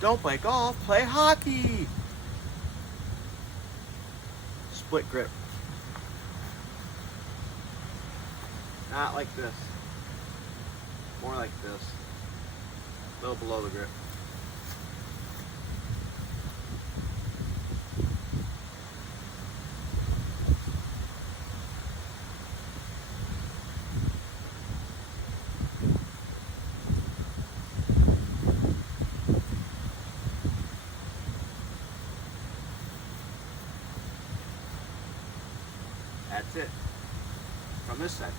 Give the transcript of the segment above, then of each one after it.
Don't play golf, play hockey. Split grip. Not like this. More like this. A little below the grip. That's it. From this side.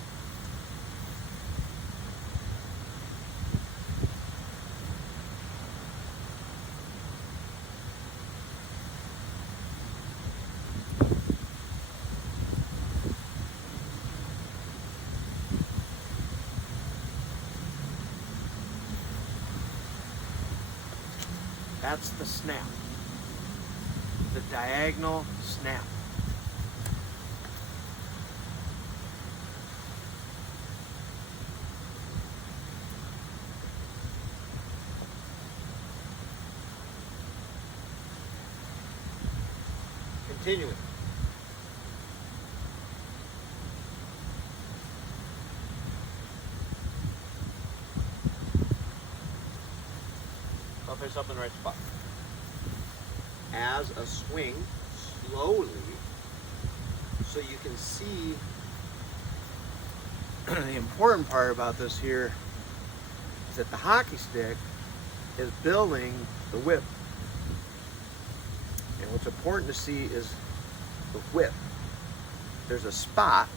That's the snap. The diagonal snap. Continuing. I'll face up in the right spot. As a swing, slowly, so you can see the important part about this here is that the hockey stick is building the whip. And what's important to see is the whip. There's a spot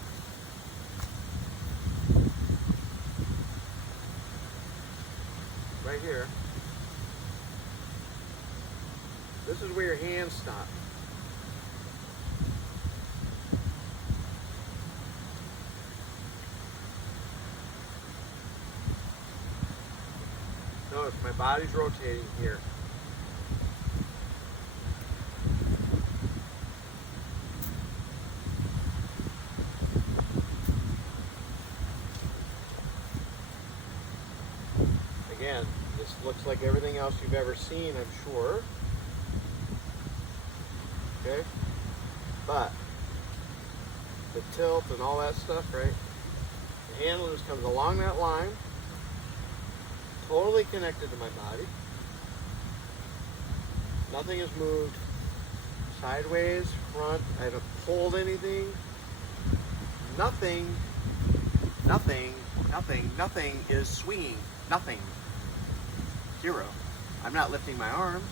right here. This is where your hands stop. Notice my body's rotating here. Again, this looks like everything else you've ever seen, I'm sure. Okay? But the tilt and all that stuff, right? The handle just comes along that line, totally connected to my body. Nothing is moved sideways, front. I haven't pulled anything. Nothing is swinging. Nothing. Zero. I'm not lifting my arms.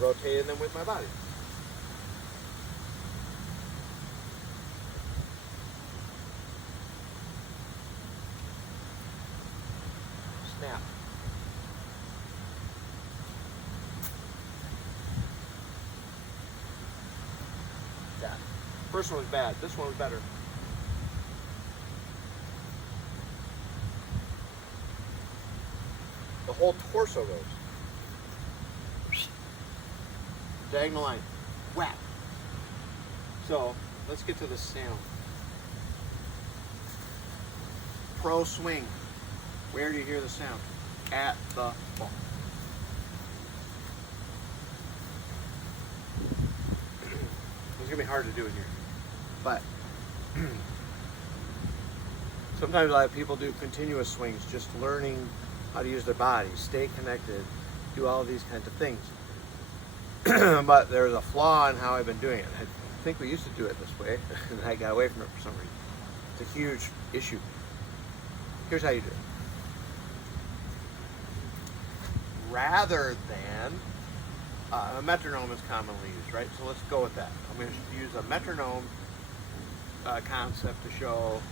Rotating them with my body. Snap. That. First one was bad. This one was better. The whole torso goes. Diagonal line. Whap. So, let's get to the sound. Pro swing. Where do you hear the sound? At the ball. It's gonna be hard to do in here. But sometimes a lot of people do continuous swings, just learning how to use their body, stay connected, do all these kinds of things. But there's a flaw in how I've been doing it. I think we used to do it this way, and I got away from it for some reason. It's a huge issue. Here's how you do it. Rather than, a metronome is commonly used, right? So let's go with that. I'm going to use a metronome concept to show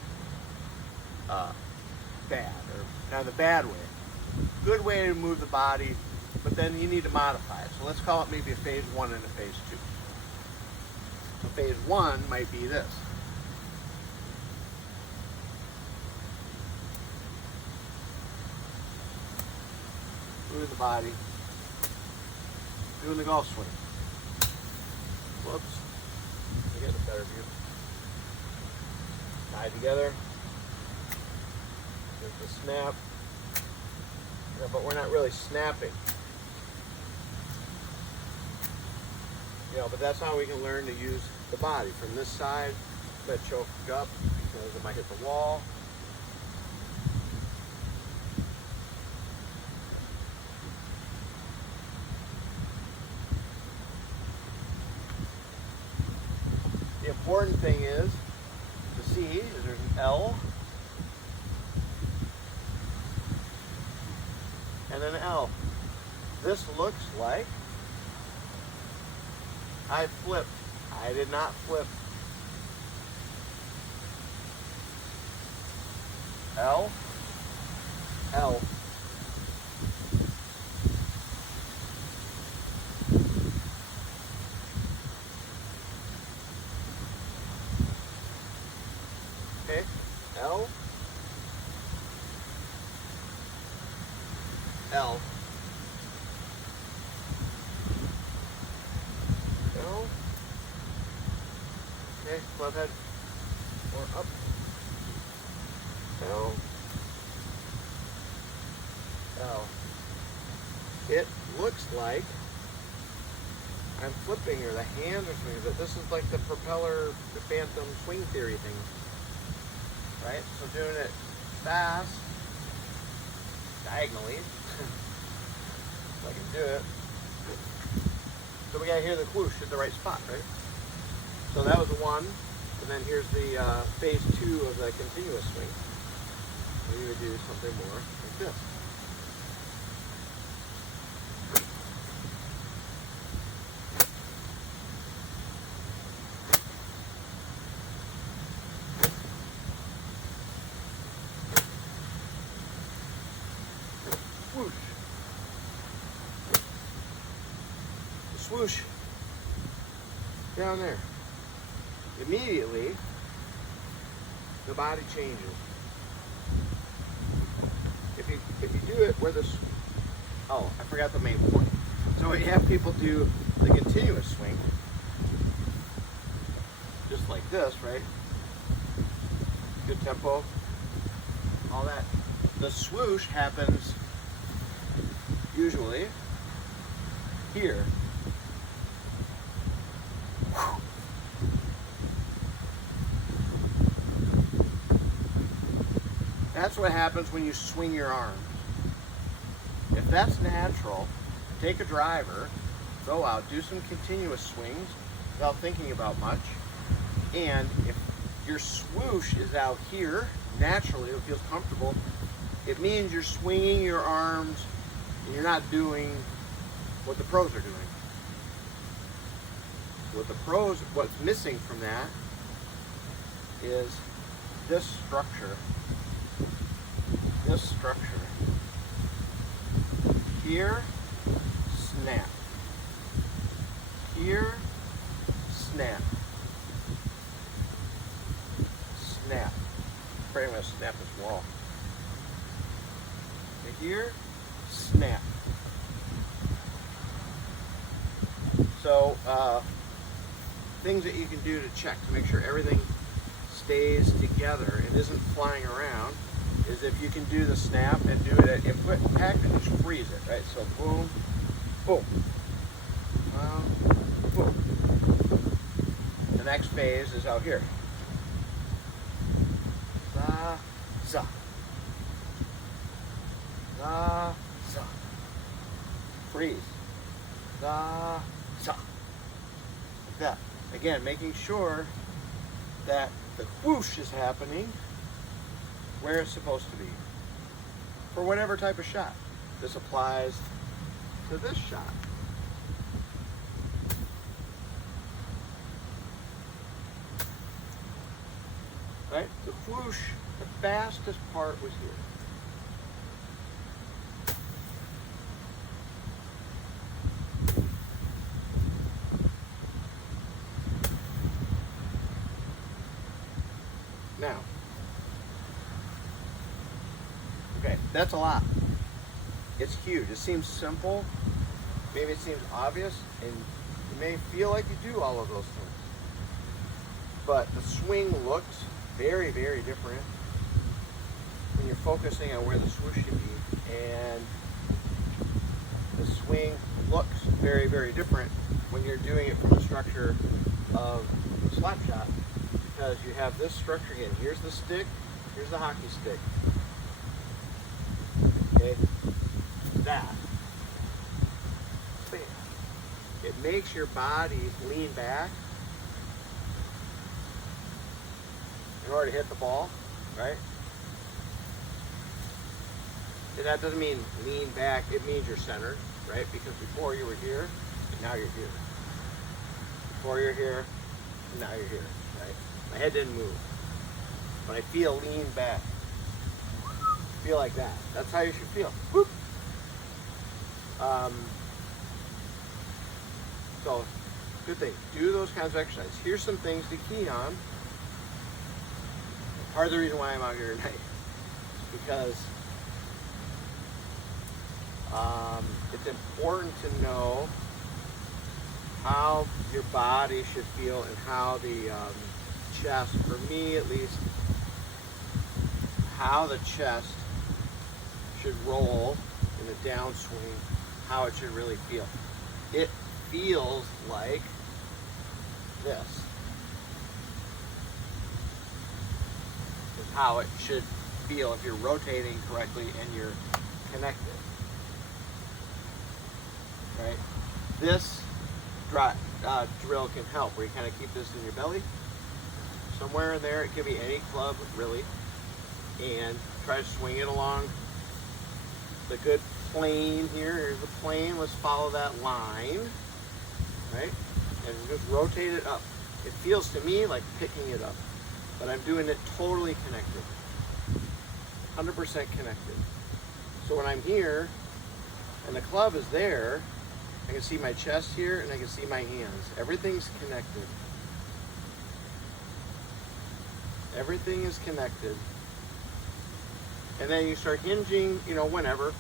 bad, or kind of the bad way. Good way to move the body, but then you need to modify it. So let's call it maybe a phase 1 and a phase 2. So phase 1 might be this. Moving the body, doing the golf swing. Whoops. I got the Tied together. There's the snap. Yeah, but we're not really snapping. But that's how we can learn to use the body. From this side, that choke up because it might hit the wall. The important thing is to see is there's an L and an L. This looks like I flipped. I did not flip. L, L. Okay, L, L. L. Okay, club head or up. L. L. It looks like I'm flipping, or the hands are swinging, but this is like the propeller, the phantom swing theory thing. Right? So doing it fast, diagonally, if I can do it. So we gotta hear the whoosh at the right spot, right? So that was one, and then here's the phase 2 of the continuous swing. We would do something more like this. Swoosh. Swoosh. Down there. Immediately, the body changes. If you do it where this, oh, I forgot the main point. So you have people do the continuous swing, just like this, right? Good tempo, all that. The swoosh happens usually here. That's what happens when you swing your arms. If that's natural, take a driver, go out, do some continuous swings without thinking about much. And if your swoosh is out here, naturally, it feels comfortable, it means you're swinging your arms and you're not doing what the pros are doing. What's missing from that is this structure. This structure. Here, snap. Here, snap. Snap. I'm afraid I'm going to snap this wall. Here, snap. So, things that you can do to check to make sure everything stays together and isn't flying around is if you can do the snap and do it at impact and just freeze it, right? So boom, boom, boom. The next phase is out here. Za, za. Za, za. Freeze. Za, za. Like that. Again, making sure that the whoosh is happening where it's supposed to be for whatever type of shot. This applies to this shot. Right? The whoosh, the fastest part was here. Now, okay, that's a lot. It's huge. It seems simple. Maybe it seems obvious, and you may feel like you do all of those things. But the swing looks very, very different when you're focusing on where the swoosh should be, and the swing looks very, very different when you're doing it from a structure of slap shot, because you have this structure again. Here's the stick, here's the hockey stick. Okay, that. Bam. It makes your body lean back in order to hit the ball, right? And that doesn't mean lean back, it means you're centered, right? Because before you were here, and now you're here. Before you're here, and now you're here, right? My head didn't move. But I feel lean back. Feel like that. That's how you should feel. Whoop. So, good thing. Do those kinds of exercises. Here's some things to key on. Part of the reason why I'm out here tonight is because it's important to know how your body should feel and how the chest, for me at least, how the chest should roll in a downswing, how it should really feel. It feels like this is how it should feel if you're rotating correctly and you're connected. Right? This drill can help, where you kind of keep this in your belly, somewhere in there. It could be any club, really, and try to swing it along the good plane here. Here's the plane. Let's follow that line, right? And just rotate it up. It feels to me like picking it up, but I'm doing it totally connected, 100% connected. So when I'm here and the club is there, I can see my chest here and I can see my hands. Everything's connected. Everything is connected. And then you start hinging, whenever.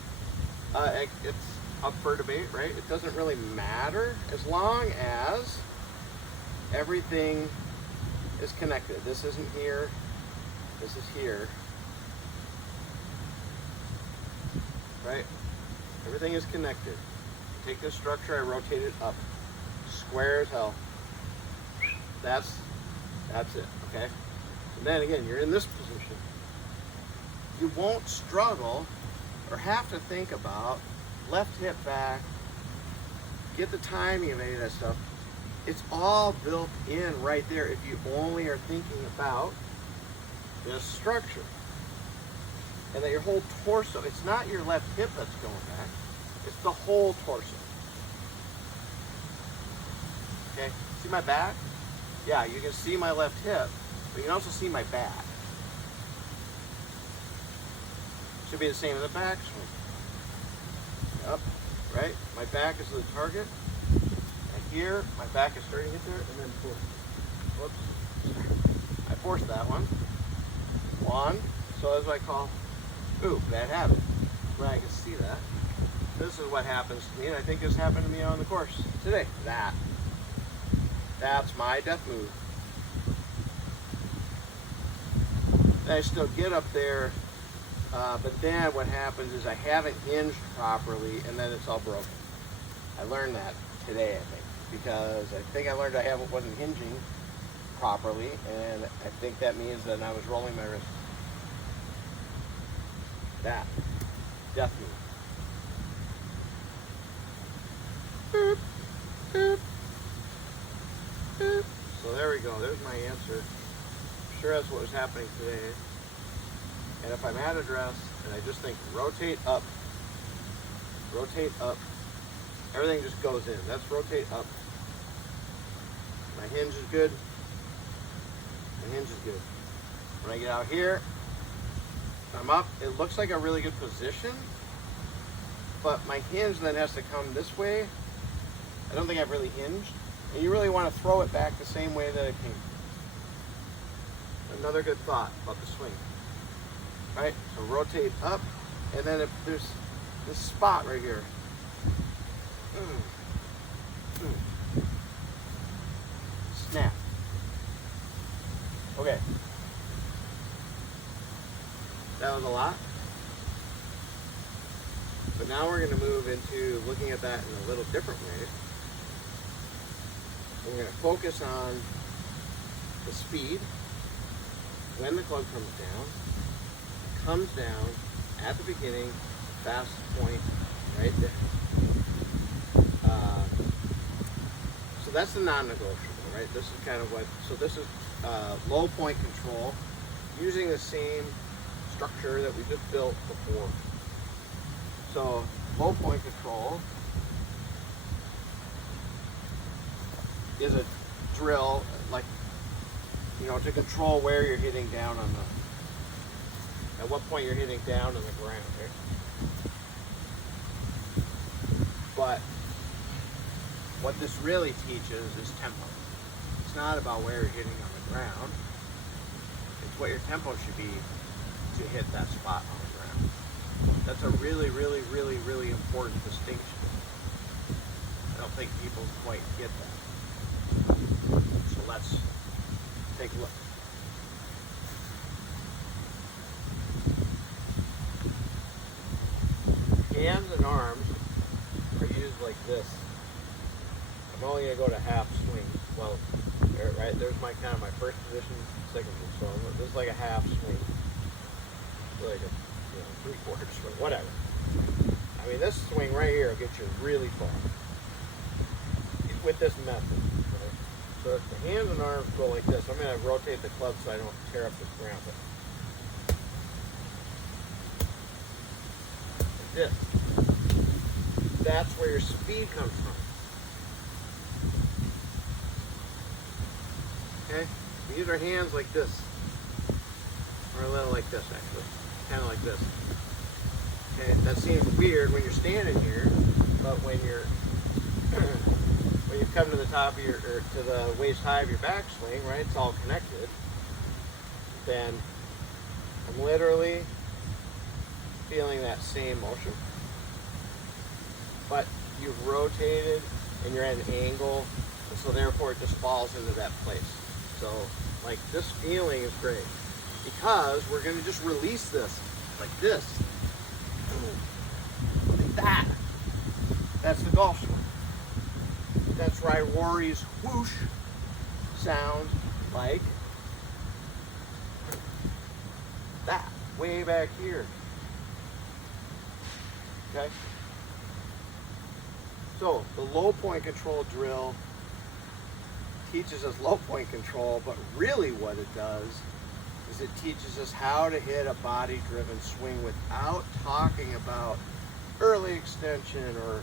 It's up for debate, right? It doesn't really matter as long as everything is connected. This isn't here. This is here. Right? Everything is connected. Take this structure, I rotate it up. Square as hell. That's it, okay? And then again, you're in this position. You won't struggle or have to think about left hip back, get the timing of any of that stuff. It's all built in right there if you only are thinking about this structure. And that your whole torso, it's not your left hip that's going back, it's the whole torso. Okay, see my back? Yeah, you can see my left hip, but you can also see my back. Should be the same in the back swing. Up, right? My back is the target. And here, my back is starting to get there, and then boom. Whoops. I forced that one. One. So that's what I call, bad habit. Glad I can see that. This is what happens to me, and I think this happened to me on the course today. That's my death move. And I still get up there, but then what happens is I haven't hinged properly, and then it's all broken. I learned that today, I think, because I think I learned I wasn't hinging properly, and I think that means that I was rolling my wrist. That. Death move. Boop, boop, boop. So there we go. There's my answer. I'm sure that's what was happening today. And if I'm at address and I just think rotate up, everything just goes in. That's rotate up. My hinge is good. My hinge is good. When I get out here, I'm up. It looks like a really good position, but my hinge then has to come this way. I don't think I've really hinged. And you really want to throw it back the same way that it came. Another good thought about the swing. Right? So rotate up, and then if there's this spot right here. Snap. Okay. sounds a lot. But now we're going to move into looking at that in a little different way. We're going to focus on the speed when the club comes down. It comes down at the beginning, fast point right there. So that's the non-negotiable, right? This is kind of what, so this is low point control using the same structure that we just built before. So low point control is a drill, like, you know, to control where you're hitting down on the, at what point you're hitting down on the ground, right? But what this really teaches is tempo. It's not about where you're hitting on the ground. It's what your tempo should be to hit that spot on the ground. That's a really, really, really, really important distinction. I don't think people quite get that. So let's take a look. Hands and arms are used like this. I'm only going to go to half swing. Well, right there's my kind of my first position, second position. So this is like a half swing, like a 3/4 swing, whatever. I mean, this swing right here will get you really far with this method. Right? So if the hands and arms go like this, I'm going to rotate the club so I don't tear up this ground. Like this. That's where your speed comes from. Okay? We use our hands like this. Or a little like this, actually. Kind of like this. Okay? That seems weird when you're standing here, but when you're when you come to the top of your, or to the waist high of your backswing, right? It's all connected. Then I'm literally feeling that same motion. But you've rotated and you're at an angle, and so therefore it just falls into that place. So, like, this feeling is great because we're going to just release this like this, like that. That's the golf swing. That's why Rory's whoosh sounds like that, way back here. Okay? So the low point control drill teaches us low point control, but really what it does is it teaches us how to hit a body-driven swing without talking about early extension or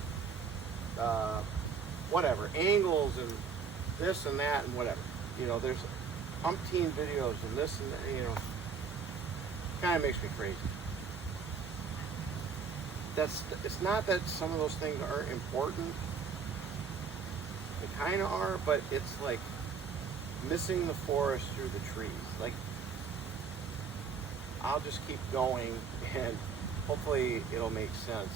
whatever, angles and this and that and whatever. You know, there's umpteen videos and this and that, you know, kind of makes me crazy. It's not that some of those things aren't important. They kind of are, but it's like missing the forest through the trees. Like, I'll just keep going and hopefully it'll make sense.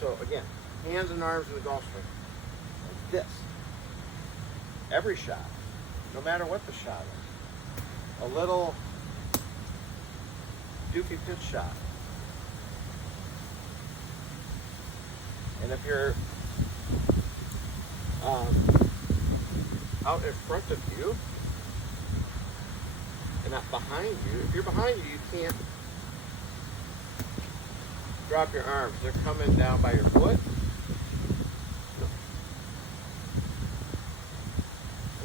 So again, hands and arms in the golf swing. Like this. Every shot, no matter what the shot is. A little doofy pitch shot. And if you're out in front of you and not behind you, if you're behind you, you can't drop your arms. They're coming down by your foot.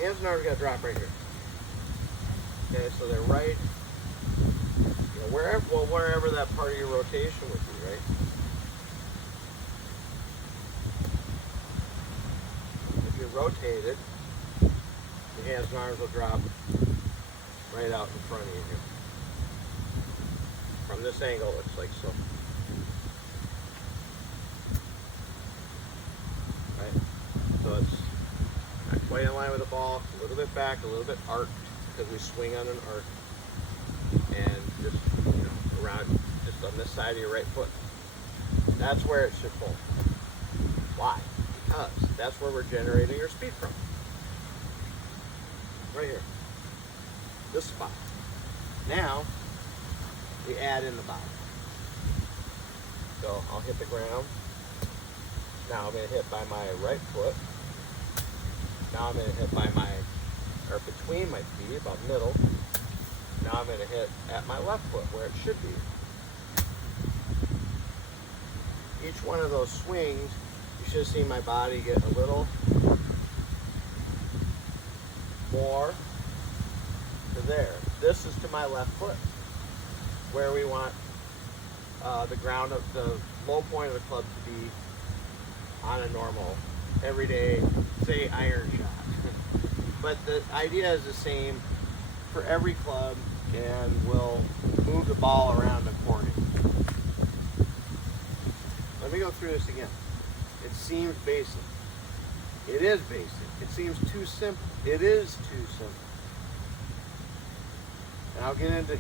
Hands and arms got to drop right here. Okay, so they're right, you know, wherever that part of your rotation would be, right? Rotated, the hands and arms will drop right out in front of you here. From this angle, it looks like so. Right? So it's not quite in line with the ball, a little bit back, a little bit arced, because we swing on an arc. And just, you know, around, just on this side of your right foot. That's where it should pull. Why? Because that's where we're generating your speed from. Right here. This spot. Now, we add in the body. So I'll hit the ground. Now I'm going to hit by my right foot. Now I'm going to hit by my, or between my feet, about middle. Now I'm going to hit at my left foot where it should be. Each one of those swings, you should see my body get a little more to there. This is to my left foot, where we want the ground of the low point of the club to be on a normal, everyday, say, iron shot. But the idea is the same for every club, and we'll move the ball around accordingly. Let me go through this again. It seems basic. It is basic. It seems too simple. It is too simple. And I'll get into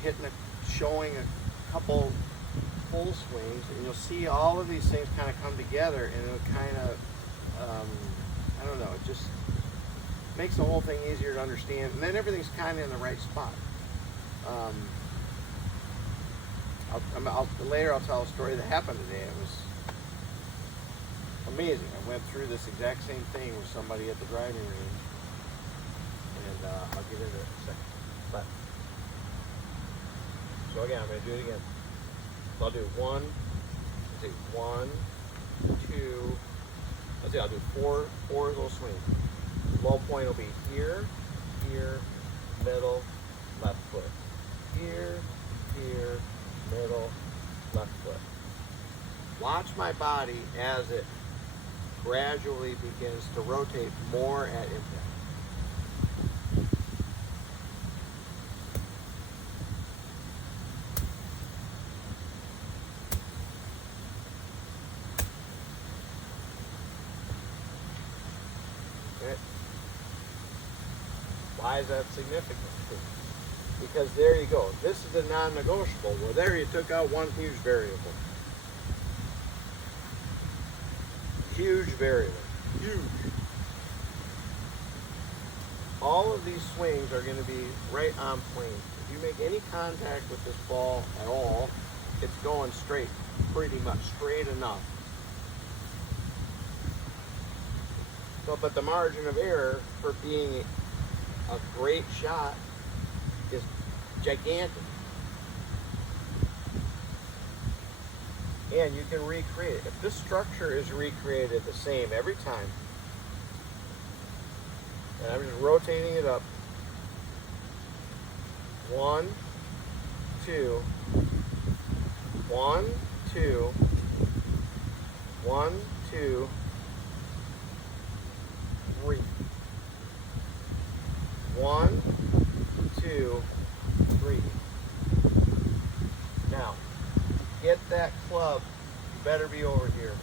showing a couple full swings, and you'll see all of these things kind of come together, and it'll kind of, I don't know, it just makes the whole thing easier to understand, and then everything's kind of in the right spot. Later I'll tell a story that happened today. It was amazing. I went through this exact same thing with somebody at the driving range, and I'll get into it in a second. But so again, I'm going to do it again. So I'll do one, two, I'll do four little swings. Low point will be here, here, middle, left foot. Here, here, middle, left foot. Watch my body as it gradually begins to rotate more at impact. Okay. Why is that significant? Because there you go. This is a non-negotiable. Well, there you took out one huge variable. Huge variable. Huge. All of these swings are going to be right on plane. If you make any contact with this ball at all, it's going straight. Pretty much straight enough. So, but the margin of error for being a great shot is gigantic. And you can recreate it. If this structure is recreated the same every time, and I'm just rotating it up, 1, 2, 1, 2, 1, 2, 3. 1, 2, 3. Now, get that club, you better be over here.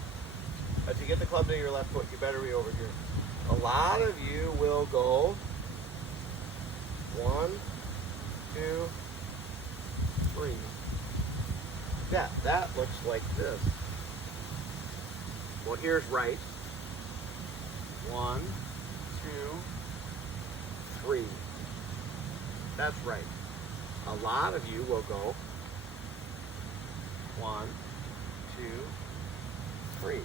As you get the club to your left foot, you better be over here. A lot of you will go 1, 2, 3. Yeah, that looks like this. Well, here's right. 1, 2, 3. That's right. A lot of you will go 1, 2, 3.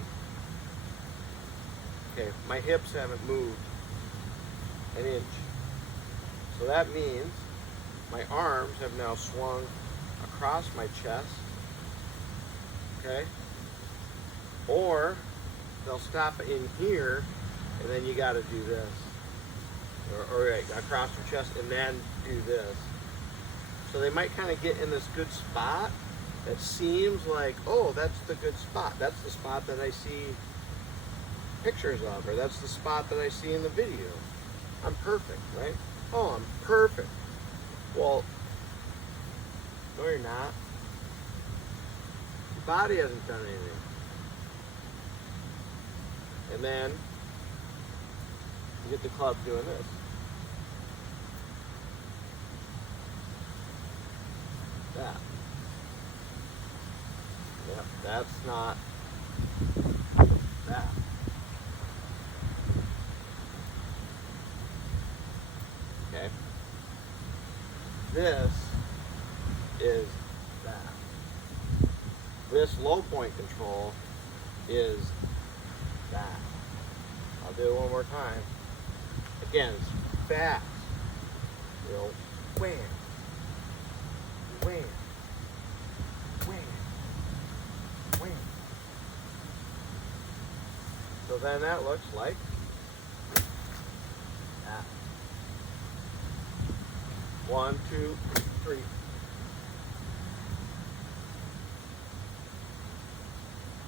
Okay, my hips haven't moved an inch. So that means my arms have now swung across my chest. Okay? Or they'll stop in here, and then you got to do this. Or right, across your chest, and then do this. So they might kind of get in this good spot that seems like, oh, that's the good spot. That's the spot that I see pictures of, or that's the spot that I see in the video. I'm perfect, right? Oh, I'm perfect. Well, no, you're not. Your body hasn't done anything. And then you get the club doing this. That. Yep, that's not that. Okay. This is that. this low point control is that. I'll do it one more time. Again, it's fast. You know, wham, wham, wham, wham. So then that looks like that. 1, 2, 3.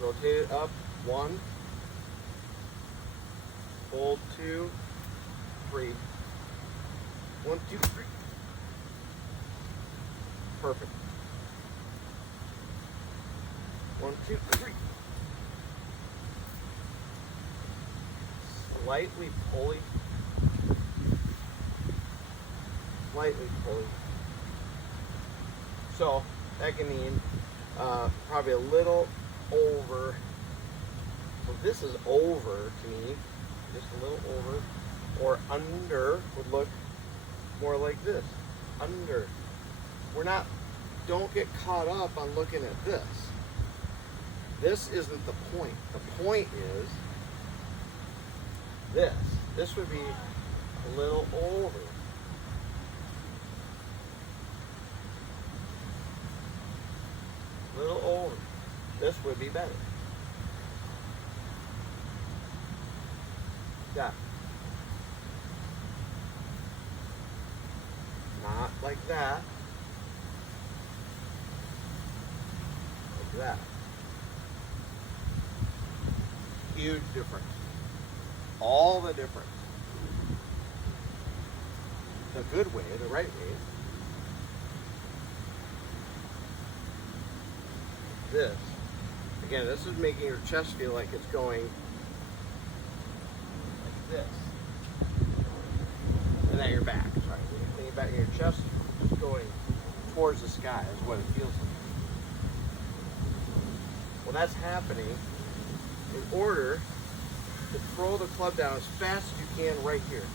Rotate it up. 1. Hold 2, 3. 1, 2, 3. Perfect. 1, 2, 3. Slightly pulley. Slightly pulley. So that can mean probably a little over. So this is over to me, just a little over, or under would look more like this. Under. We're not. Don't get caught up on looking at this. This isn't the point. The point is this. This would be a little over. A little over. This would be better. That. Not like that. Like that. Huge difference. All the difference. The good way, the right way. This. Again, this is making your chest feel like it's going like this. And at your back, sorry. When you're back in your chest, just going towards the sky is what it feels like. When that's happening, in order to throw the club down as fast as you can right here.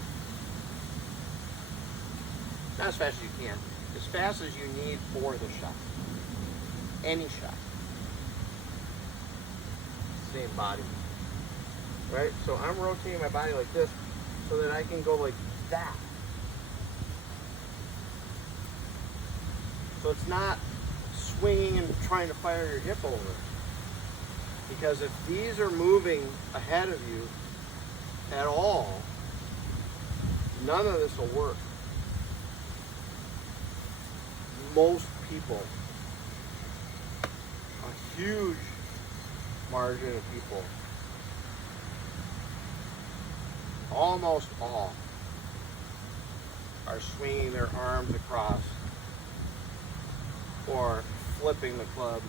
Not as fast as you can, as fast as you need for the shot. Any shot. Same body. Right? So I'm rotating my body like this so that I can go like that. So it's not swinging and trying to fire your hip over. Because if these are moving ahead of you at all, none of this will work. Most people, a huge margin of people, almost all, are swinging their arms across or flipping the club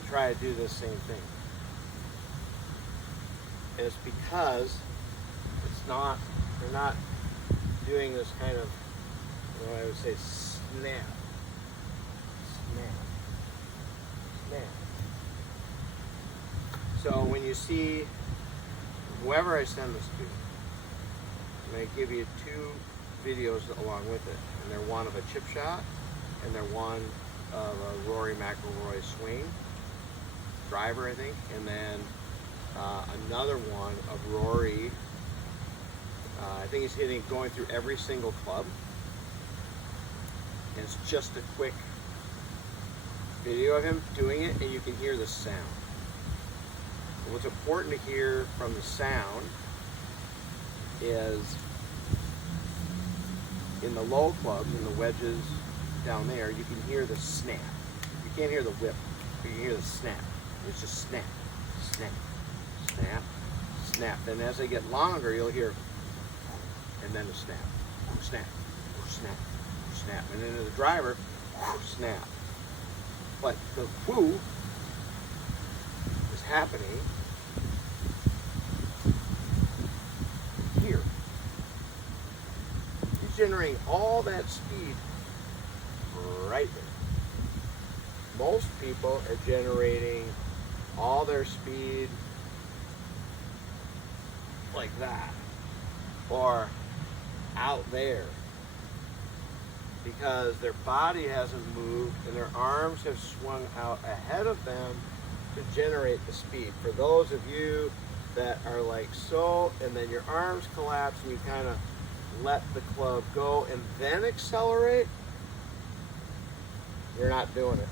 to try to do this same thing. And it's because they're not doing this kind of, what I would say, snap. So when you see whoever I send this to, I'm going to give you 2 videos along with it. And they're one of a chip shot, and they're one of a Rory McIlroy swing driver, I think, and then another one of Rory. I think he's going through every single club. And it's just a quick video of him doing it, and you can hear the sound. And what's important to hear from the sound is in the low clubs, in the wedges down there, you can hear the snap. You can't hear the whip, but you can hear the snap. It's just snap, snap, snap, snap. Then as they get longer, you'll hear, and then the snap, snap, snap, snap. And then the driver, snap. But the whoo is happening here. He's generating all that speed right there. Most people are generating all their speed like that, or out there. because their body hasn't moved and their arms have swung out ahead of them to generate the speed. For those of you that are like so, and then your arms collapse and you kind of let the club go and then accelerate, you're not doing it.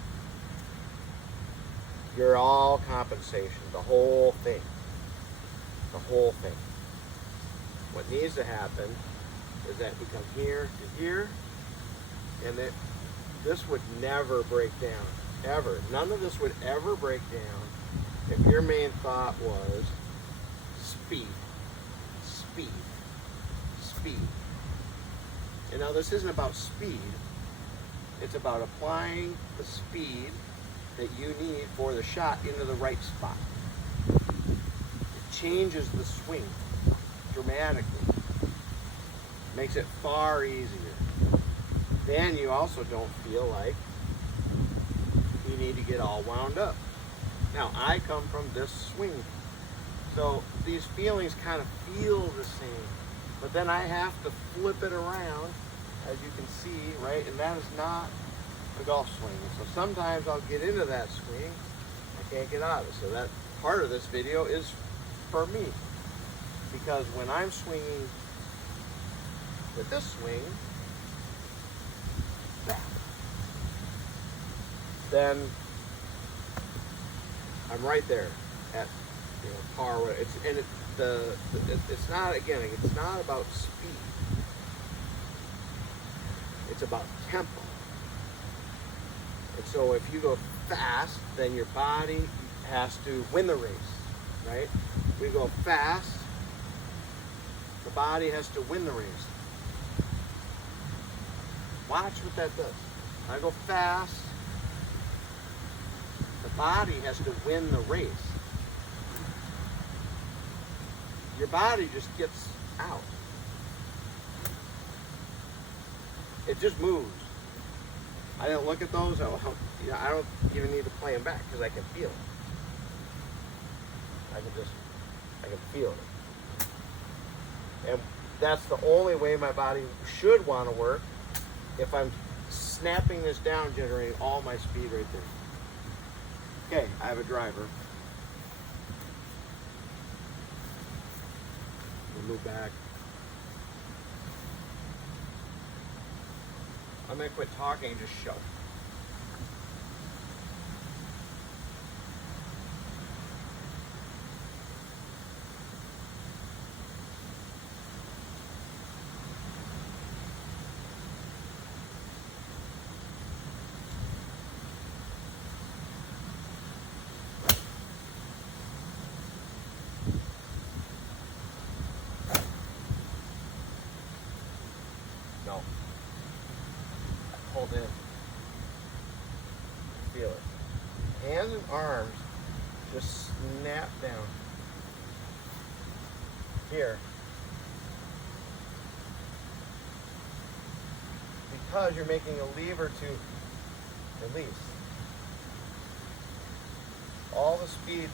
You're all compensation, the whole thing. The whole thing. What needs to happen is that we come here to here, and that this would never break down, ever. None of this would ever break down if your main thought was speed, speed, speed. And now this isn't about speed, it's about applying the speed that you need for the shot into the right spot. It changes the swing dramatically. Makes it far easier. Then you also don't feel like you need to get all wound up. Now, I come from this swing, so these feelings kind of feel the same, but then I have to flip it around, as you can see, right? And that is not a golf swing. So sometimes I'll get into that swing, I can't get out of it. So that part of this video is for me, because when I'm swinging with this swing, then I'm right there at par. It's not, again, it's not about speed. It's about tempo. And so if you go fast, then your body has to win the race, right? If we go fast, the body has to win the race. Watch what that does. I go fast, the body has to win the race. Your body just gets out. It just moves. I didn't look at those. I don't even need to play them back because I can feel it. I can feel it. And that's the only way my body should want to work, if I'm snapping this down, generating all my speed right there. Okay, I have a driver. We'll move back. I'm going to quit talking and just show. No. Hold in. Feel it. Hands and arms just snap down. Here. Because you're making a lever to release. All the speed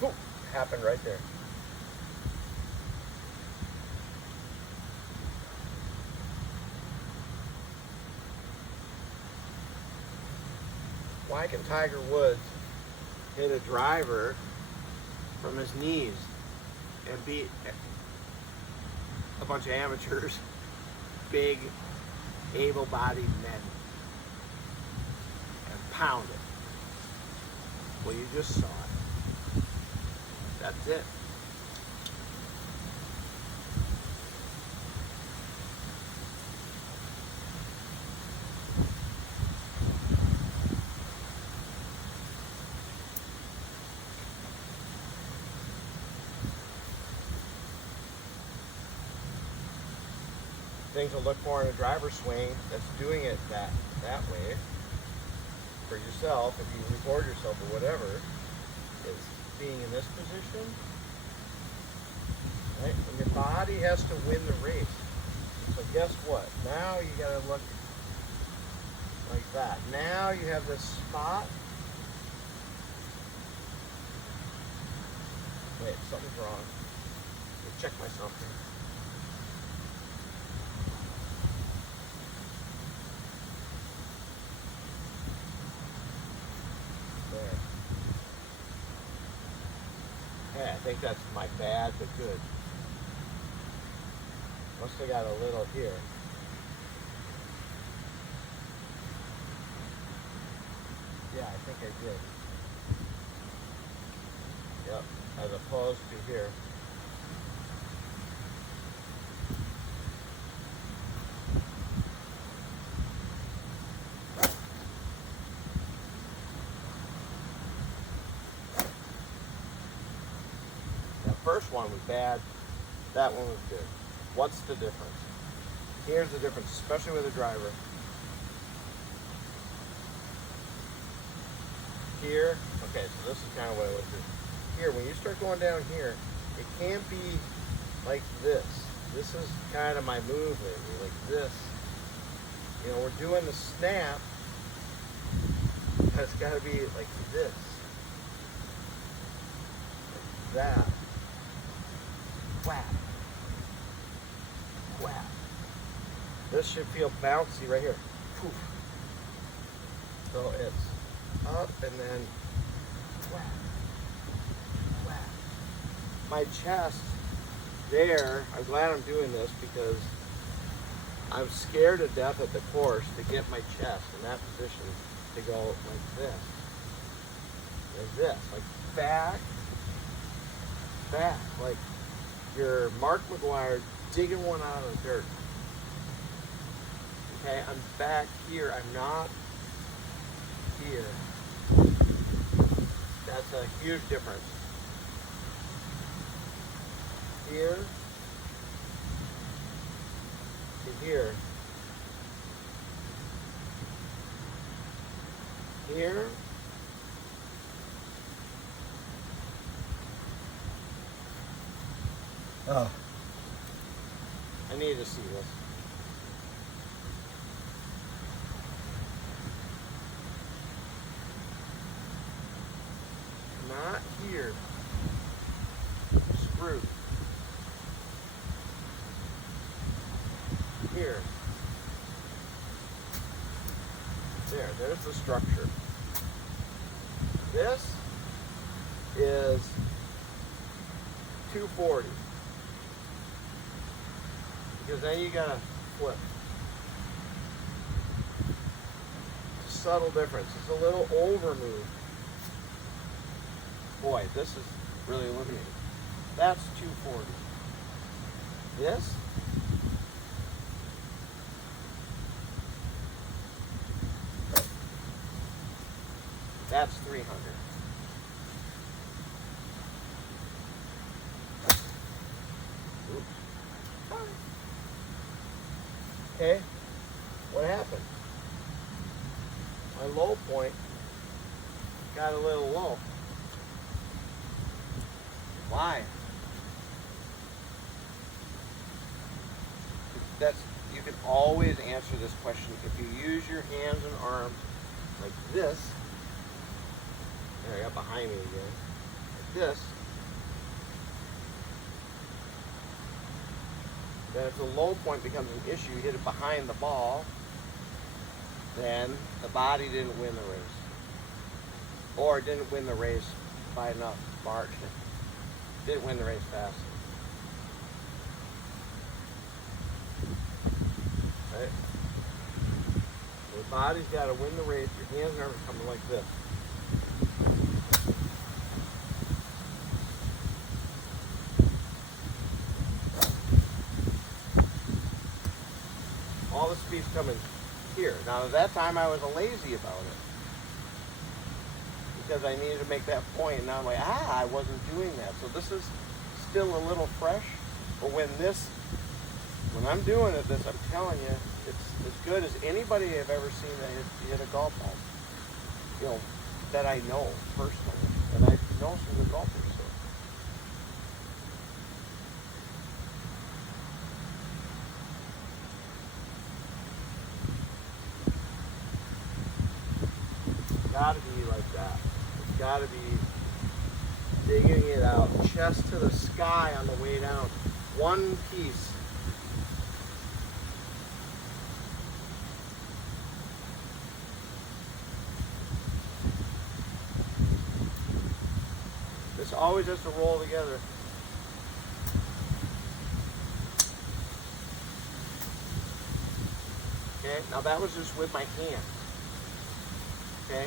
whoop, happened right there. Why can Tiger Woods hit a driver from his knees and beat a bunch of amateurs, big, able-bodied men, and pound it? Well, you just saw it. That's it. Things to look for in a driver swing that's doing it that way for yourself, if you record yourself or whatever, is being in this position, right? And your body has to win the race. So guess what? Now you gotta look like that. Now you have this spot. Wait, something's wrong. Let me check myself here. think that's my bad, but good. Must have got a little here. Yeah, I think I did. Yep, as opposed to here. That first one was bad, that one was good. What's the difference? Here's the difference, especially with a driver. Here, okay, so this is kind of what I would do. Here, when you start going down here, it can't be like this. This is kind of my move lately, like this. You know, we're doing the snap, but it's got to be like this. Like that. Whap. Whap. This should feel bouncy right here. Poof. So it's up and then whap. Whap. My chest there, I'm glad I'm doing this because I'm scared to death at the course to get my chest in that position to go like this. Like this. Like back. Back. Like you're Mark McGuire digging one out of the dirt. Okay, I'm back here. I'm not here. That's a huge difference. Here to here. Here. Oh. I need to see this. Not here. Screw. Here. There's the structure. This is 240. Because then you gotta flip. It's a subtle difference. It's a little over move. Boy, this is really illuminating. That's 240. This that's 300. Oops. Okay, what happened? My low point got a little low. Why? You can always answer this question if you use your hands and arms like this. There, I got behind me again. Like this. Then if the low point becomes an issue, you hit it behind the ball, then the body didn't win the race. Or it didn't win the race by enough margin. Didn't win the race fast. Right? Your body's got to win the race. Your hands and arms are coming like this. All the speed's coming here. Now at that time I was lazy about it. Because I needed to make that point, and now I'm like, I wasn't doing that. So this is still a little fresh, but when I'm doing it, I'm telling you, it's as good as anybody I've ever seen that hit a golf ball. You know, that I know personally, and I know some good golfers. So. Gotta be like that. It's gotta be digging it out, chest to the sky on the way down. One piece. This always has to roll together. Okay, now that was just with my hands. Okay,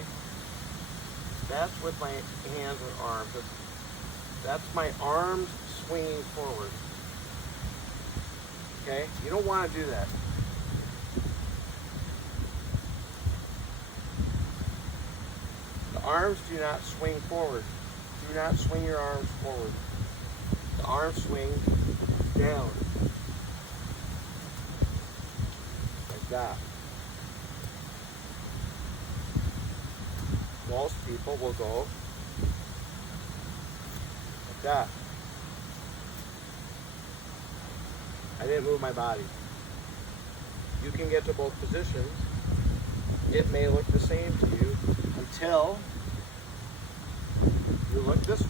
that's with my hands and arms. That's my arms swinging forward. Okay, you don't want to do that. The arms do not swing forward. Do not swing your arms forward. The arms swing down. Like that. Most people will go like that. I didn't move my body. You can get to both positions. It may look the same to you until you look this way.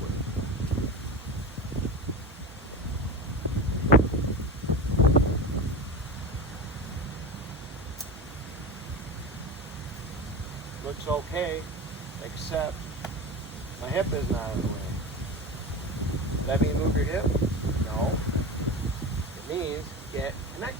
Looks okay, except my hip is not out of the way. Does that mean move your hip? No. It means get connected.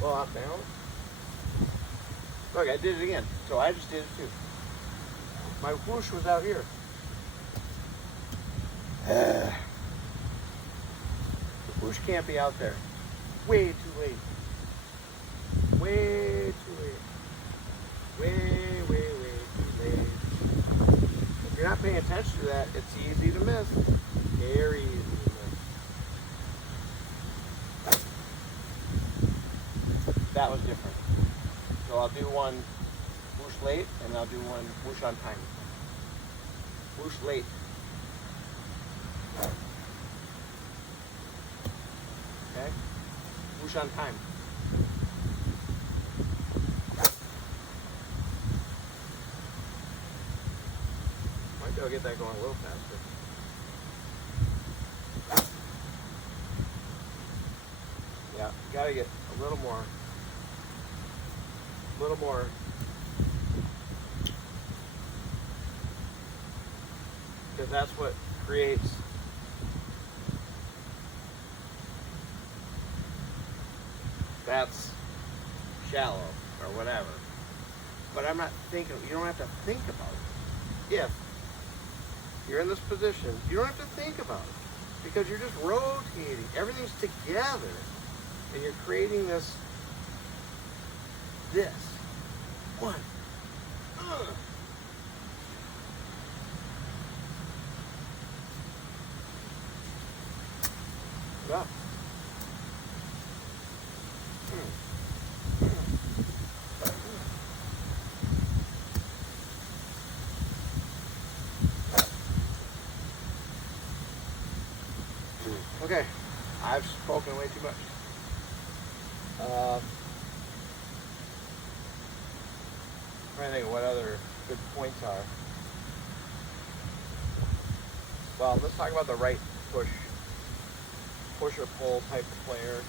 Well, up down. Look, I did it again. So I just did it too. My whoosh was out here. The whoosh can't be out there. Way too late. Way too late. Way too late. If you're not paying attention to that, it's easy to miss. Very easy to miss. That was different. So I'll do one whoosh late, and I'll do one whoosh on time. Whoosh late. Okay? Whoosh on time. Might be able to get that going a little faster. Yeah, you gotta get a little more. Because that's what creates that's shallow or whatever. But I'm not thinking, you don't have to think about it. If you're in this position, you don't have to think about it because you're just rotating. Everything's together and you're creating this. One. Yeah. Okay, I've spoken way too much. Trying to think of what other good points are. Well, let's talk about the right push or pull type of player.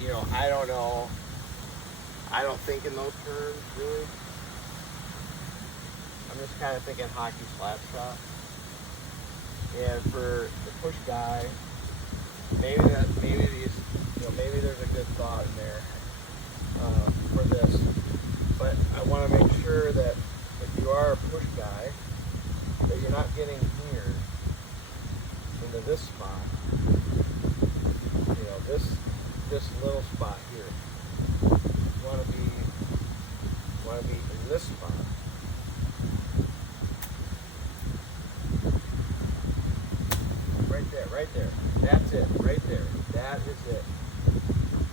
You know, I don't know. I don't think in those terms, really. I'm just kind of thinking hockey slap shot. And for the push guy, maybe there's a good thought in there for this. But I want to make sure that if you are a push guy, that you're not getting here into this spot. You know, this little spot here. You want to be in this spot. Right there. That's it. Right there. That is it.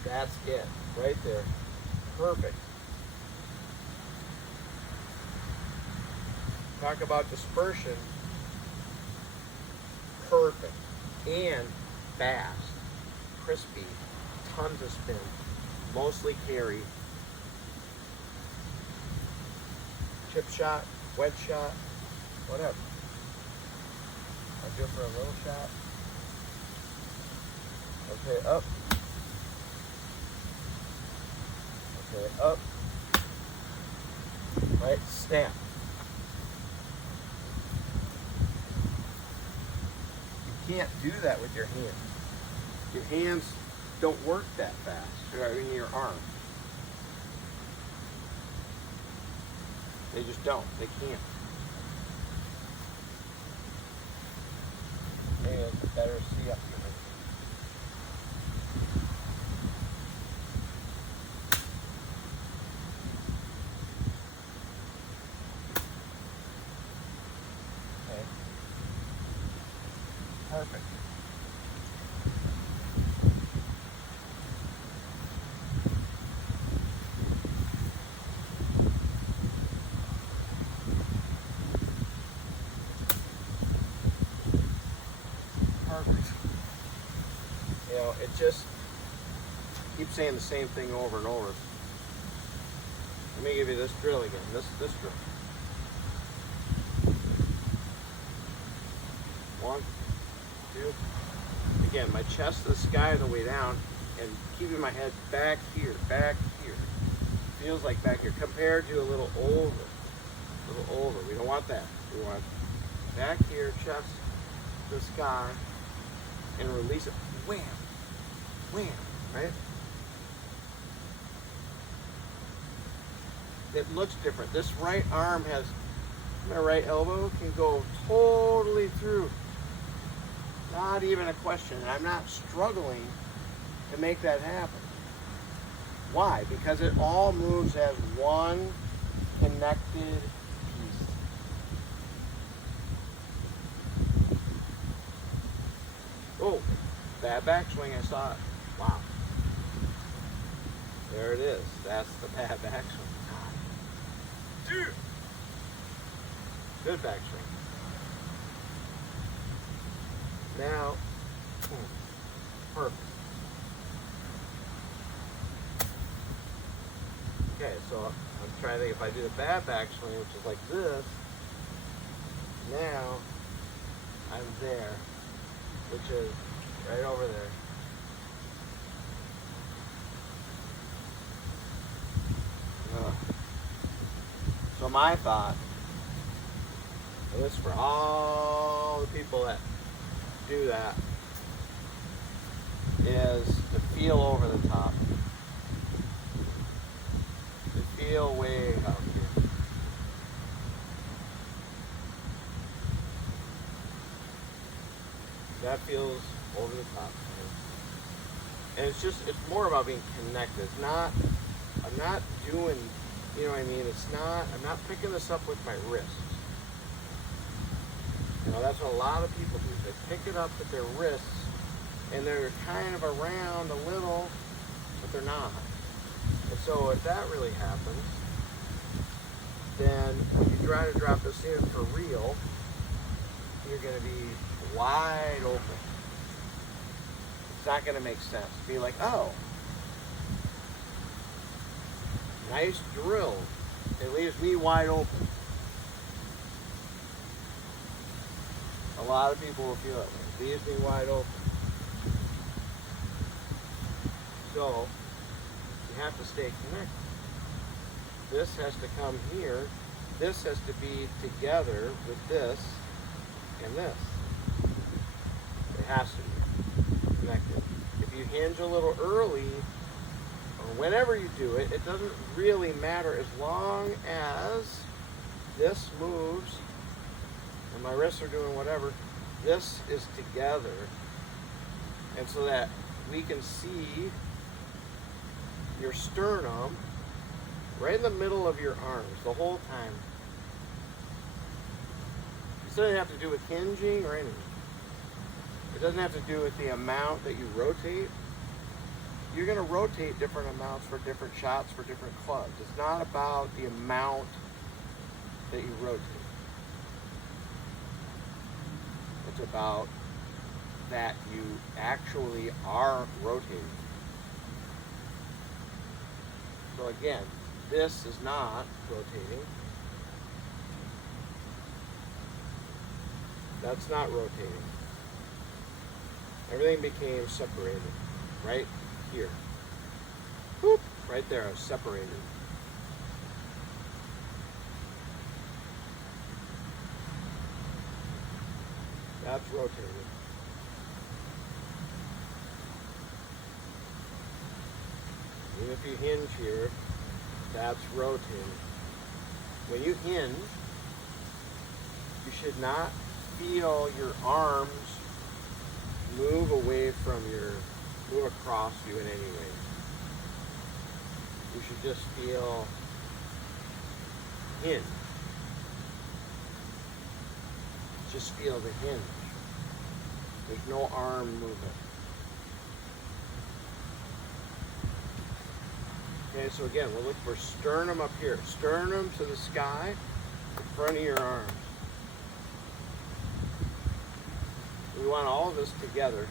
That's it. Right there. Perfect. Talk about dispersion. Perfect. And fast. Crispy. Tons of spin. Mostly carry. Chip shot. Wedge shot. whatever. I'll go for a little shot. Okay, up. Okay, up. Right, snap. You can't do that with your hands. Your hands don't work that fast. I mean, your arm. They just don't. They can't. Maybe it's better to see up here. Okay. Perfect. You know, it just keeps saying the same thing over and over. Let me give you this drill again. This drill. 1, 2. Again, my chest to the sky on the way down, and keeping my head back here, back here. Feels like back here, compared to a little over. We don't want that. We want back here, chest to the sky, and release it. Wham! Wham! Right? It looks different. This right arm has, my right elbow can go totally through. Not even a question. And I'm not struggling to make that happen. Why? Because it all moves as one connected piece. Oh, bad backswing, I saw it. Wow. There it is. That's the bad backswing. Dude. Good backswing. Now, perfect. Okay, so I'm trying to think, if I do the bad backswing, which is like this, now I'm there, which is right over there. So my thought, and this is for all the people that do that, is to feel over the top. To feel way out here. That feels over the top. And it's more about being connected. It's not, I'm not doing, you know what I mean? I'm not picking this up with my wrist. You know, that's what a lot of people do. They pick it up with their wrists, and they're kind of around a little, but they're not. And so if that really happens, then when you try to drop this in for real, you're going to be wide open. It's not going to make sense. Be like, oh, nice drill. It leaves me wide open. A lot of people will feel it. It leaves me wide open. So, you have to stay connected. This has to come here. This has to be together with this and this. It has to be connected. If you hinge a little early, or whenever you do it, it doesn't really matter as long as this moves and my wrists are doing whatever. This is together, and so that we can see your sternum right in the middle of your arms the whole time. It doesn't have to do with hinging or anything. It doesn't have to do with the amount that you rotate. You're going to rotate different amounts for different shots for different clubs. It's not about the amount that you rotate. It's about that you actually are rotating. So again, this is not rotating. That's not rotating. Everything became separated right here. Whoop, right there, I was separated. That's rotated. Even if you hinge here, that's rotating. When you hinge, you should not feel your arms move move across you in any way. You should just feel hinge. Just feel the hinge. There's no arm movement. Okay, so again, we'll look for sternum up here. Sternum to the sky, in front of your arms. We want all of this together.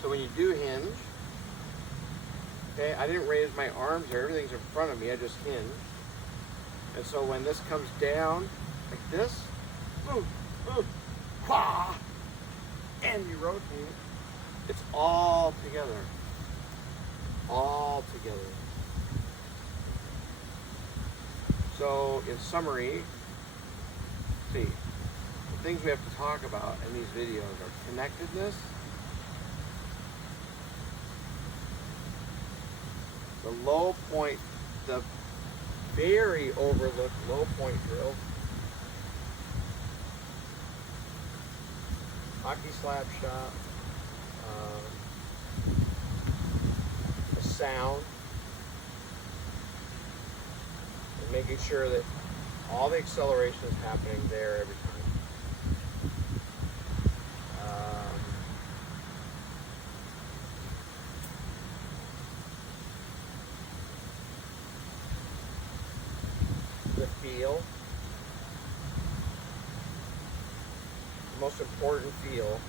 So when you do hinge, okay, I didn't raise my arms there. Everything's in front of me. I just hinge. And so when this comes down like this, move, move, quah, and you rotate, it's all together. All together. So in summary, see, the things we have to talk about in these videos are connectedness, the low point, the very overlooked low point drill, hockey slap shot, the sound, and making sure that all the acceleration is happening there every time. The feel, the most important feel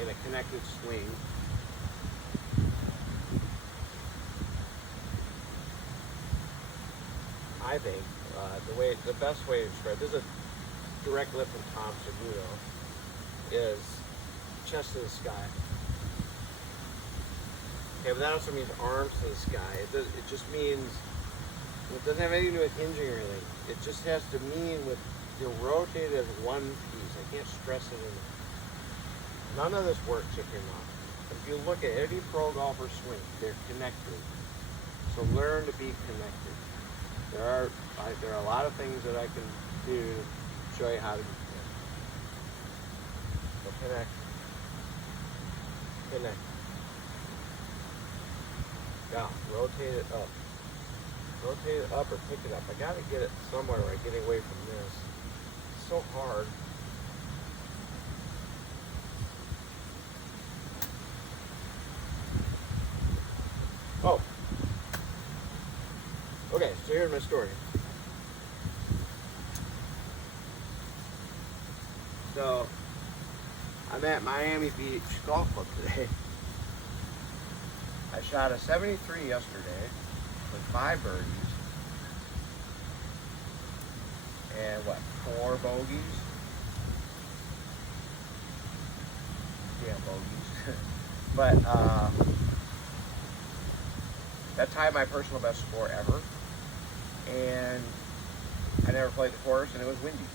in a connected swing I think the best way to describe this is a direct lift from Tom Segudo is chest to the sky. Okay, but that also means arms to the sky. It just means, it doesn't have anything to do with hinging or anything. It just has to mean with you're rotated as one piece. I can't stress it enough. None of this works if you're not. If you look at any pro golfer swing, they're connected. So learn to be connected. There are a lot of things that I can do to show you how to be connected. So connect. Connect. Now, rotate it up. Rotate it up or pick it up. I gotta get it somewhere where I'm getting away from this. It's so hard. Oh. Okay, so here's my story. So, I'm at Miami Beach Golf Club today. I shot a 73 yesterday with 5 birdies and 4 bogeys? Yeah, bogeys. But that tied my personal best score ever. And I never played the course and it was windy.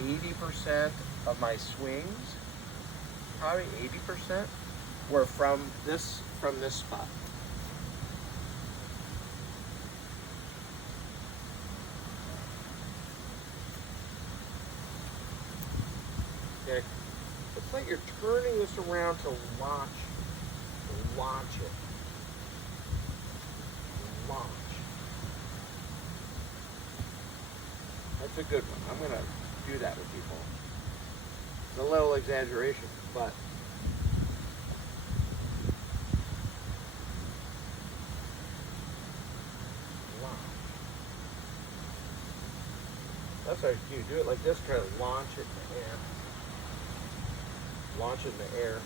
80% of my swings, probably 80%, were from this spot. Okay, it's like you're turning this around to launch it. Launch. That's a good one. I'm gonna do that with people. It's a little exaggeration, but that's how you do it like this, try to launch it in the air. Launch it in the air.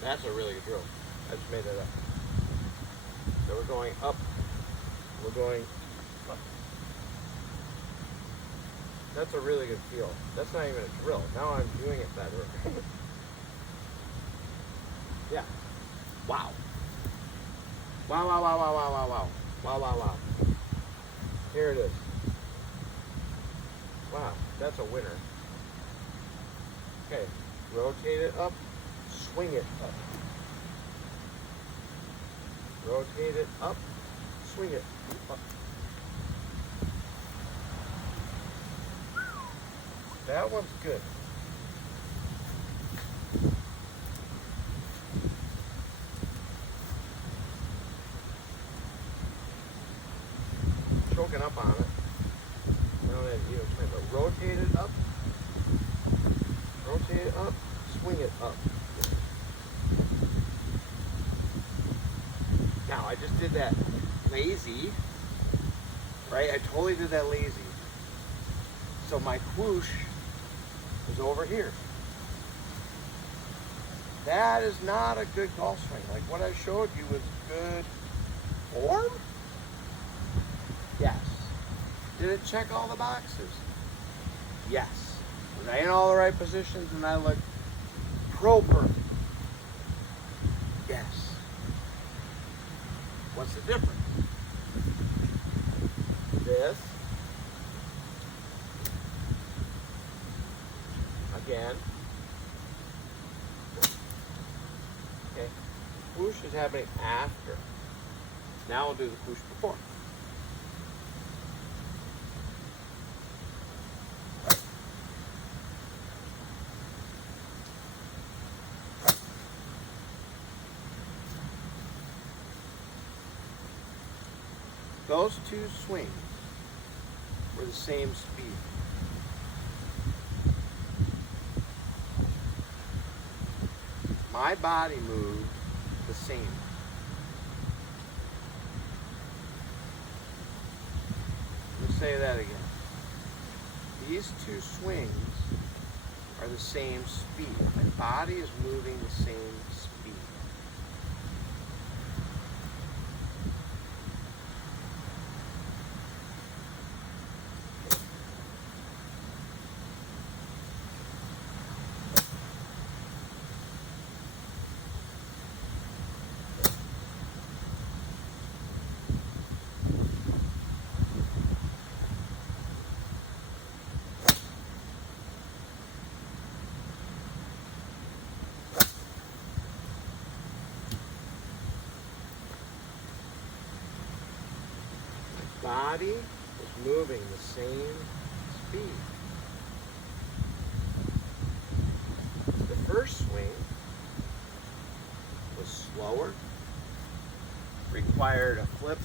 That's a really good drill. I just made that up. So we're going up. We're going That's a really good feel. That's not even a drill. Now I'm doing it better. Yeah. Wow. Wow, wow, wow, wow, wow, wow, wow. Wow, wow, wow. Here it is. Wow, that's a winner. Okay, rotate it up, swing it up. Rotate it up, swing it up. That one's good. Choking up on it. Now that you trying to rotate it up, swing it up. Now I just did that lazy, right? I totally did that lazy. So my whoosh is over here. That is not a good golf swing. Like what I showed you was good form? Yes. Did it check all the boxes? Yes. Was I in all the right positions and I looked pro perfect? Yes. What's the difference? This. Again. Okay. Whoosh is happening after. Now we'll do the whoosh before. Those two swings were the same speed. My body moved the same. Let me say that again. These two swings are the same speed. My body is moving the same speed. Body is moving the same speed. The first swing was slower, required a flip,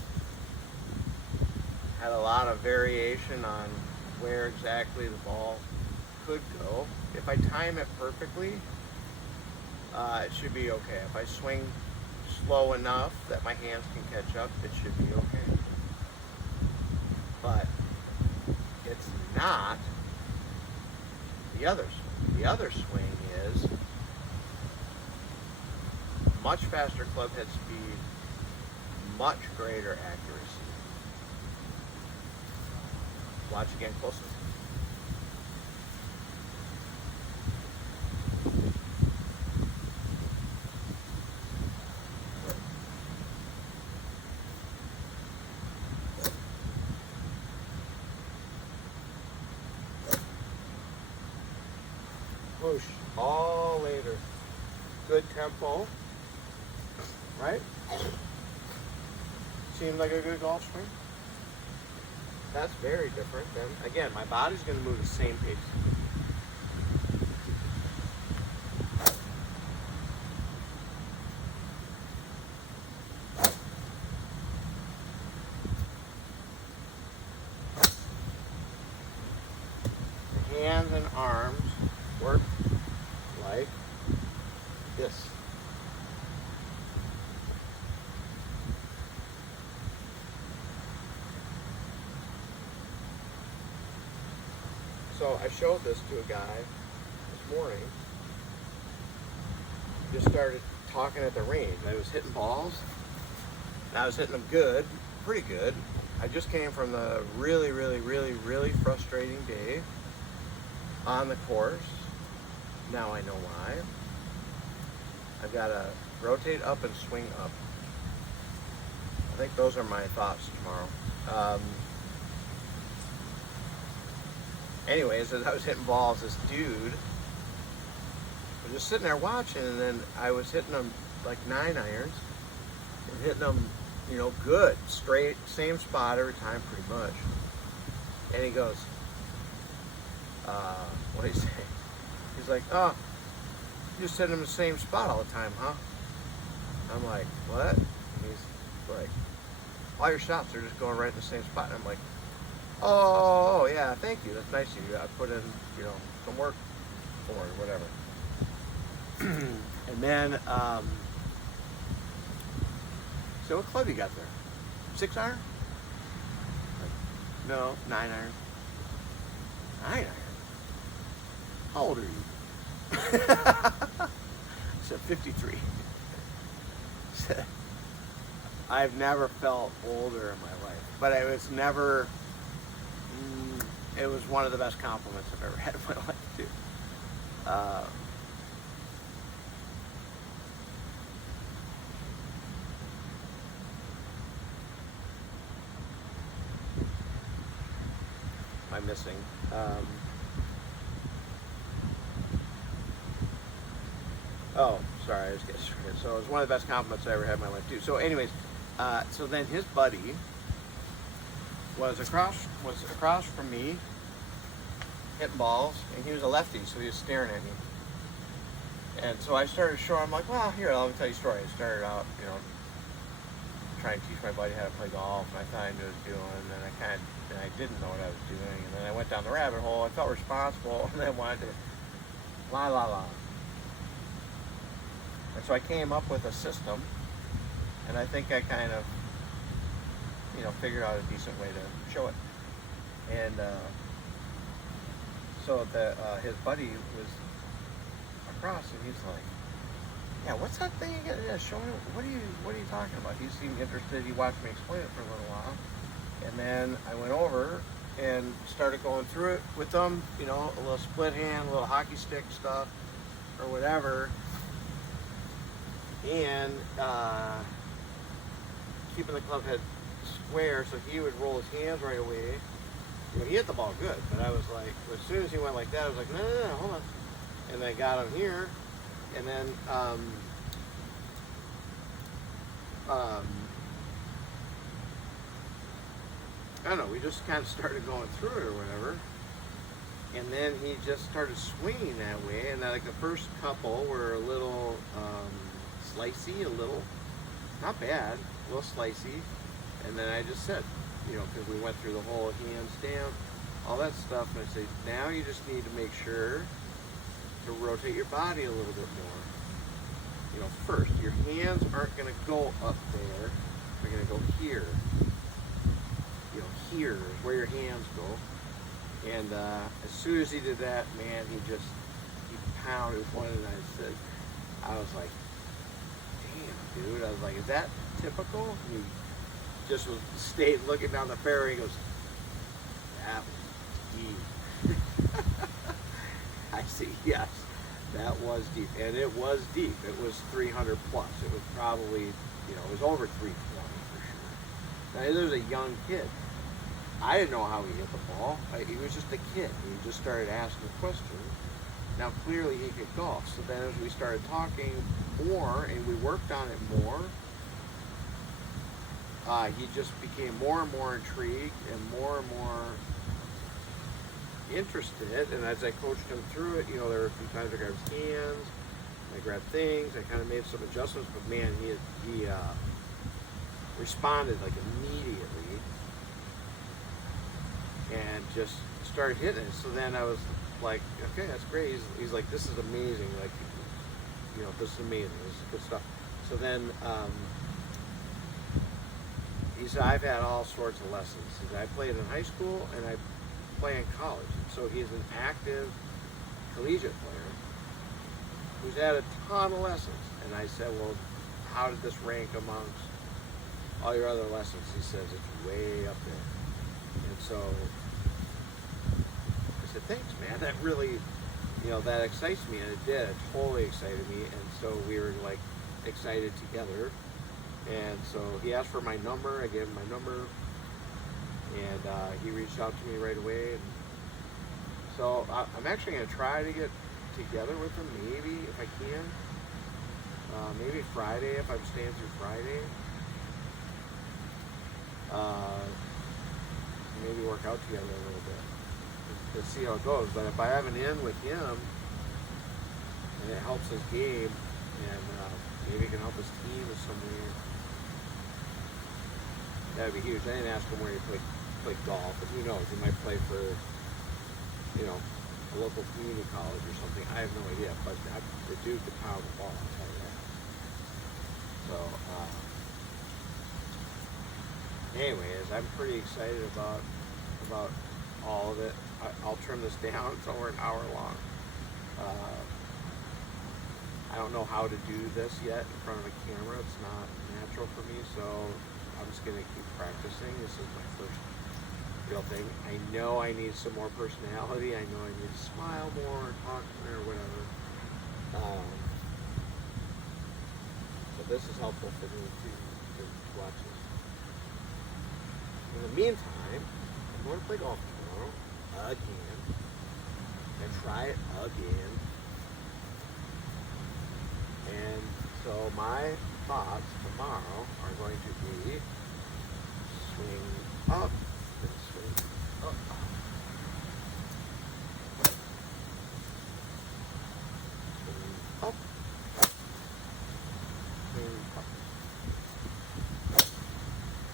had a lot of variation on where exactly the ball could go. If I time it perfectly, it should be okay. If I swing slow enough that my hands can catch up, it should be okay. But it's not the other swing. The other swing is much faster club head speed, much greater accuracy. Watch again closely. Whoosh, all later. Good tempo, right? Seemed like a good golf swing. That's very different than, again, my body's going to move the same pace. The hands and arms work like this. So I showed this to a guy this morning. Just started talking at the range. I was hitting balls, and I was hitting them good, pretty good. I just came from the really, really, really, really frustrating day on the course. Now I know why. I've got to rotate up and swing up. I think those are my thoughts tomorrow. Anyways, as I was hitting balls, this dude was just sitting there watching, and then I was hitting them like 9 irons and hitting them, you know, good, straight, same spot every time pretty much. And he goes, what did he say? He's like, oh, you just hitting them the same spot all the time, huh? I'm like, what? And he's like, all your shots are just going right in the same spot. And I'm like, oh, yeah, thank you. That's nice of you. I put in, you know, some work for it or whatever. And then, so what club you got there? 6 iron? No, 9 iron. 9 iron? How old are you? I said 53. Said, I've never felt older in my life, but it was never, it was one of the best compliments I've ever had in my life too. I'm missing. Oh, sorry, I was getting straight. So it was one of the best compliments I ever had in my life too. So anyways, so then his buddy was across from me, hitting balls, and he was a lefty, so he was staring at me. And so I started showing him, like, well, here, let me tell you a story. I started out, you know, trying to teach my buddy how to play golf, and I thought I knew what I was doing, and then I didn't know what I was doing, and then I went down the rabbit hole. I felt responsible, and then I wanted to la la la. And so I came up with a system, and I think I kind of, you know, figured out a decent way to show it. And so his buddy was across, and he's like, yeah, what's that thing again? Yeah, show me, what are you talking about? He seemed interested. He watched me explain it for a little while. And then I went over and started going through it with them, you know, a little split hand, a little hockey stick stuff, or whatever. And keeping the club head square so he would roll his hands right away. You know, he hit the ball good, but I was like, as soon as he went like that, I was like, no, hold on. And then I got him here, and then I don't know, we just kind of started going through it or whatever. And then he just started swinging that way, and then like the first couple were a little slicey, a little, not bad, a little slicey. And then I just said, you know, because we went through the whole hands down, all that stuff, and I say, now you just need to make sure to rotate your body a little bit more. You know, first, your hands aren't going to go up there, they're going to go here. You know, here is where your hands go. And as soon as he did that, man, he pounded one, and I was like, damn, dude. I was like, is that typical? He just stayed looking down the fairway. He goes, that was deep. I see, yes, that was deep. And it was deep. It was 300 plus. It was probably, you know, it was over 320 for sure. Now, there was a young kid. I didn't know how he hit the ball. He was just a kid. He just started asking questions. Now, clearly he could golf. So then as we started talking more and we worked on it more, he just became more and more intrigued and more interested. And as I coached him through it, you know, there were a few times I grabbed his hands, I grabbed things, I kind of made some adjustments, but man, he responded like immediately and just started hitting it. So then I was like, okay, that's great. He's like, this is amazing. Like, you know, this is amazing. This is good stuff. So then he said, I've had all sorts of lessons. He said, I played in high school and I play in college. So he's an active collegiate player who's had a ton of lessons. And I said, well, how did this rank amongst all your other lessons, he says it's way up there. And so I said, thanks, man. That really, that excites me, and it did. It totally excited me, and so we were like excited together. And so he asked for my number. I gave him my number, and he reached out to me right away. And so I'm actually going to try to get together with him, maybe if I can. Maybe Friday, if I'm staying through Friday. Maybe work out together a little bit. Let's see how it goes. But if I have an in with him, and it helps his game, and maybe it can help his team in some way, that would be huge. I didn't ask him where he play golf, but who knows? He might play for, a local community college or something. I have no idea. But the dude could pound the ball, I'll tell you that. So, anyways, I'm pretty excited about all of it. I'll trim this down. It's over an hour long. I don't know how to do this yet in front of a camera. It's not natural for me, so I'm just going to keep practicing. This is my first real thing. I know I need some more personality. I know I need to smile more and talk more or whatever. So this is helpful for me to watch this. In the meantime, I'm going to play golf tomorrow again and try it again. And so my thoughts tomorrow are going to be swing up and swing up. Swing up. Swing up.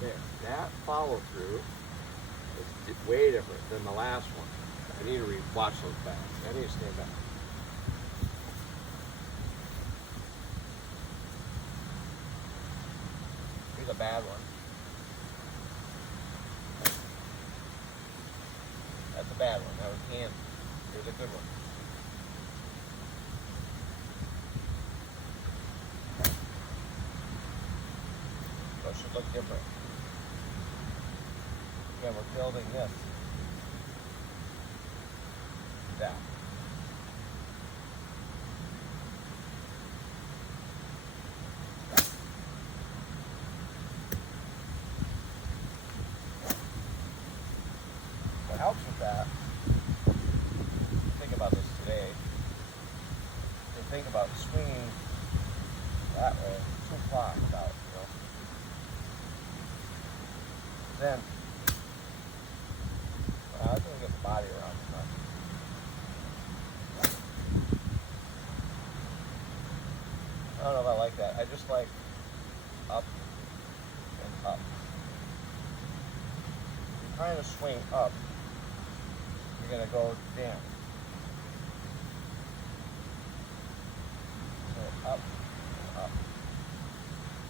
There. That follow through is way different than the last one. I need to watch those back. I need to stand back. Here's a bad one. That's a bad one. That was hand. Here's a good one. So it should look different. Again, we're building this down. What helps with that, think about this today, to think about swinging that way, 2 o'clock about, Then, I was going to get the body around it. I don't know if I like that. I just like up and up. If you're trying to swing up, you're going to go down. So up, up,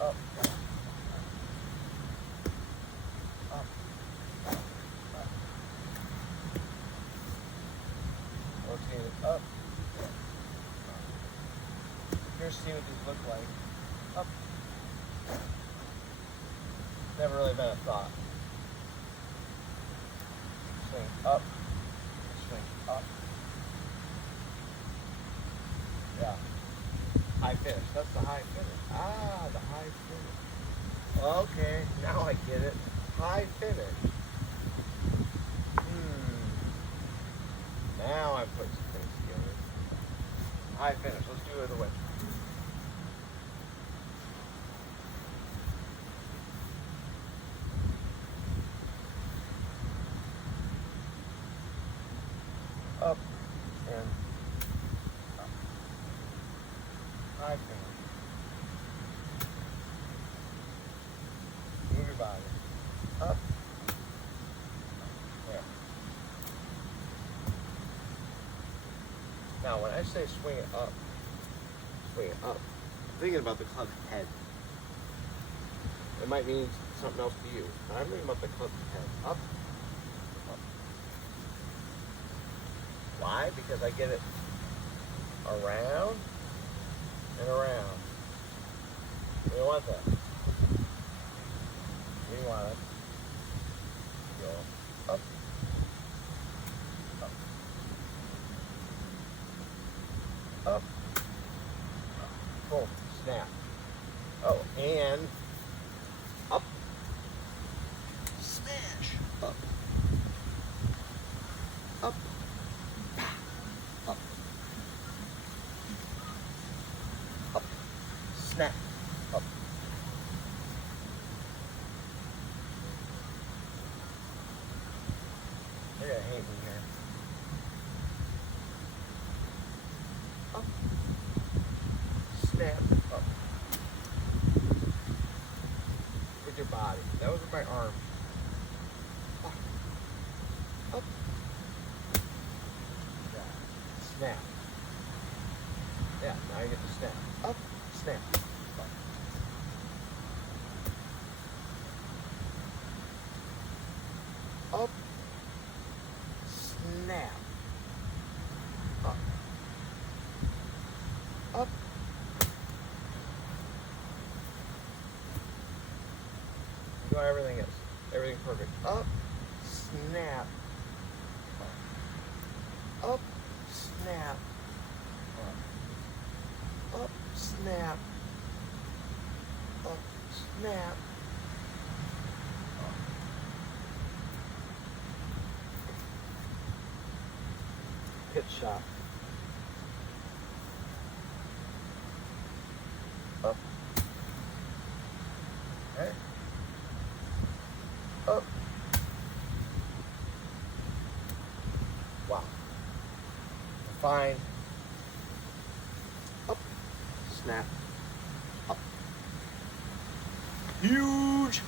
up, up, up. Rotate it up. Here's see what these look like. Up. Never really been a thought. Swing up. Swing up. Yeah. High finish. That's the high finish. Ah, the high finish. Okay, now I get it. High finish. Now I'm putting some things together. High finish. Let's do it away. Up and up. High finish. Move your body. Up. There. Now when I say swing it up, I'm thinking about the club's head. It might mean something else to you, but I'm thinking about the club's head. Up. Why? Because I get it around and around. We don't want that. We want to go up, up, up, boom, snap. Oh, and up, smash, up, up, up, up, snap, up. They're gonna hate me here. Up, snap, up. With your body. That was with my arm. Up, up. Yeah. Snap. Yeah, now you get to snap. Up, snap. Up. Up. Snap. Up. Up. You know everything is. Everything's perfect. Up. Snap. Up. Up. Snap. Up. Up. Snap. Up. Snap. Up. Pitch shot. Up. Okay. Up. Wow. Fine. Up. Snap. Up. Huge